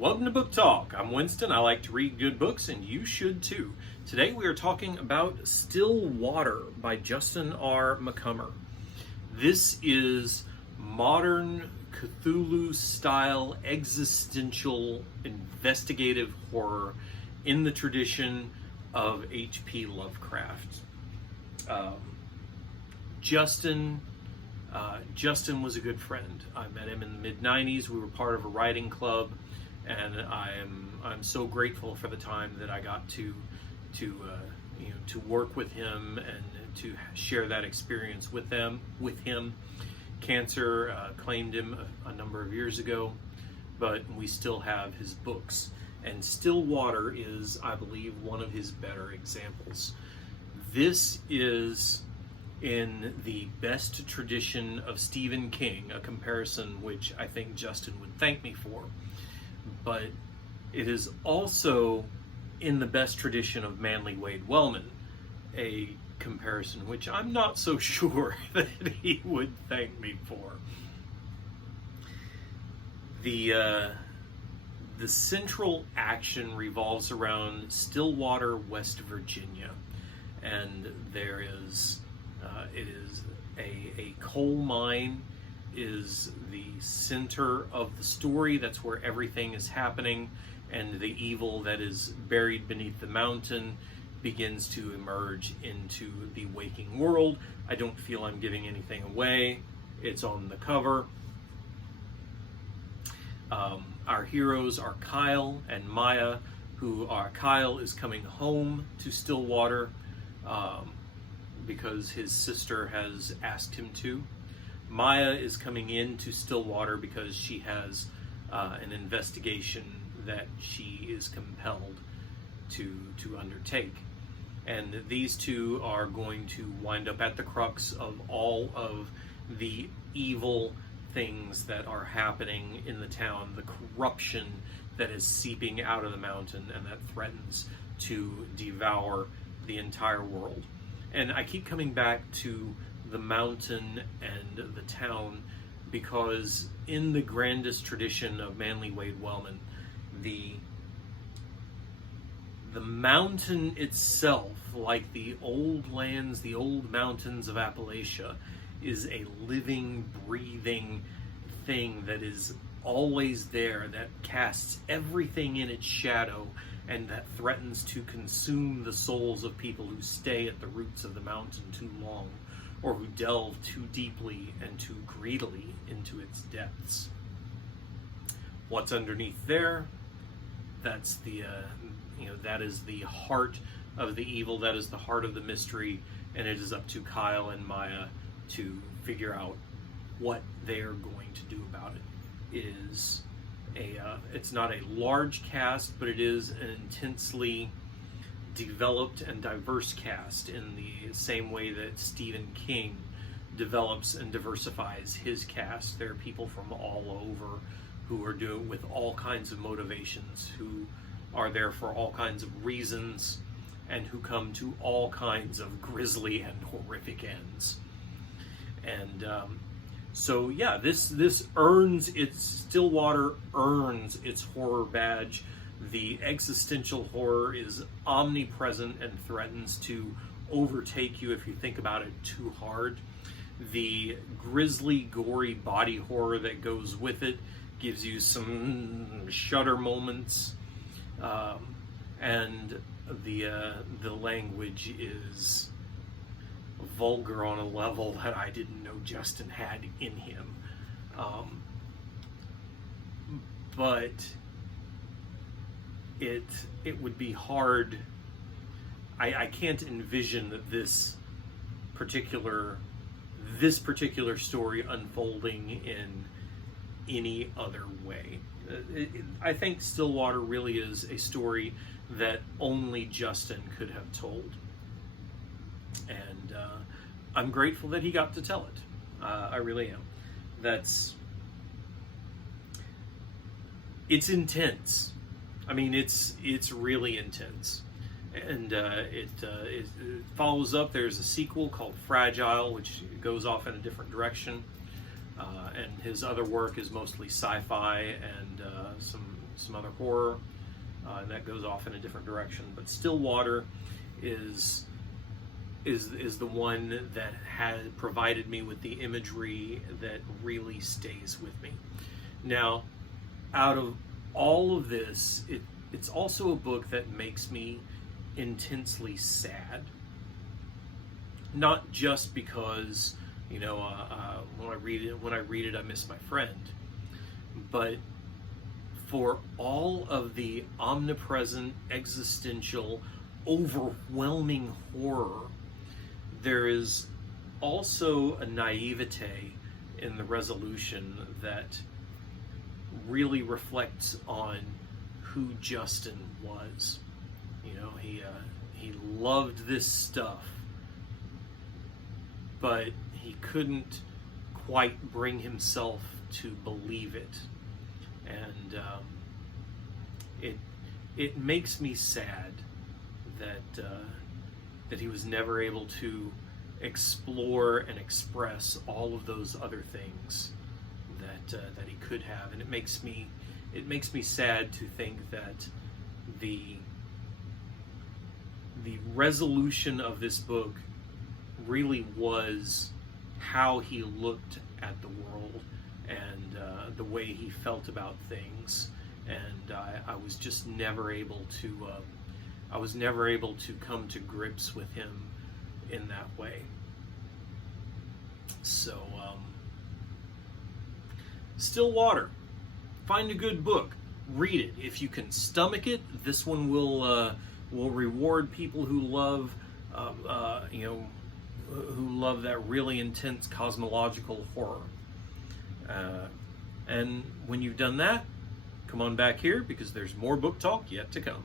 Welcome to Book Talk. I'm Winston. I like to read good books, and you should too. Today we are talking about Still Water by Justin R. Macumber. This is modern Cthulhu-style existential investigative horror in the tradition of H.P. Lovecraft. Justin was a good friend. I met him in the mid-90s. We were part of a writing club, and I'm so grateful for the time that I got to work with him and to share that experience with him. Cancer claimed him a number of years ago, but we still have his books. And Still Water is, I believe, one of his better examples. This is in the best tradition of Stephen King, a comparison which I think Justin would thank me for. But it is also in the best tradition of Manly Wade Wellman, a comparison which I'm not so sure that he would thank me for. The central action revolves around Stillwater, West Virginia, and there is it is a coal mine is the center of the story. That's where everything is happening, and the evil that is buried beneath the mountain begins to emerge into the waking world. I don't feel I'm giving anything away. It's on the cover. Our heroes are Kyle and Maya, Kyle is coming home to Stillwater because his sister has asked him to. Maya is coming into Stillwater because she has an investigation that she is compelled to undertake. And these two are going to wind up at the crux of all of the evil things that are happening in the town, the corruption that is seeping out of the mountain and that threatens to devour the entire world. And I keep coming back to the mountain and the town because in the grandest tradition of Manly Wade Wellman, the mountain itself, like the old lands, the old mountains of Appalachia, is a living, breathing thing that is always there, that casts everything in its shadow and that threatens to consume the souls of people who stay at the roots of the mountain too long, or who delve too deeply and too greedily into its depths. What's underneath there? That's that is the heart of the evil. That is the heart of the mystery, and it is up to Kyle and Maya to figure out what they are going to do about it. It is it's not a large cast, but it is an intensely developed and diverse cast in the same way that Stephen King develops and diversifies his cast. There are people from all over who are doing with all kinds of motivations, who are there for all kinds of reasons, and who come to all kinds of grisly and horrific ends. And so yeah, this earns its Stillwater earns its horror badge. The existential horror is omnipresent and threatens to overtake you if you think about it too hard. The grisly, gory body horror that goes with it gives you some shudder moments, and the language is vulgar on a level that I didn't know Justin had in him. But it would be hard. I can't envision that this particular story unfolding in any other way. I think Stillwater really is a story that only Justin could have told. And I'm grateful that he got to tell it. I really am. It's intense. I mean, it's really intense. And it follows up. There's a sequel called Fragile, which goes off in a different direction. And his other work is mostly sci-fi and some some other horror, and that goes off in a different direction. But Stillwater is the one that had provided me with the imagery that really stays with me. Now, out of all of this, it's also a book that makes me intensely sad. Not just because, when I read it, I miss my friend, but for all of the omnipresent, existential, overwhelming horror, there is also a naivete in the resolution that really reflects on who Justin was. He loved this stuff, but he couldn't quite bring himself to believe it, and it makes me sad that he was never able to explore and express all of those other things that he could have. And it makes me sad to think that the resolution of this book really was how he looked at the world and the way he felt about things. And I was just never able to come to grips with him in that way. So, Stillwater, find a good book, read it. If you can stomach it, this one will reward people who love, who love that really intense cosmological horror. And when you've done that, come on back here, because there's more book talk yet to come.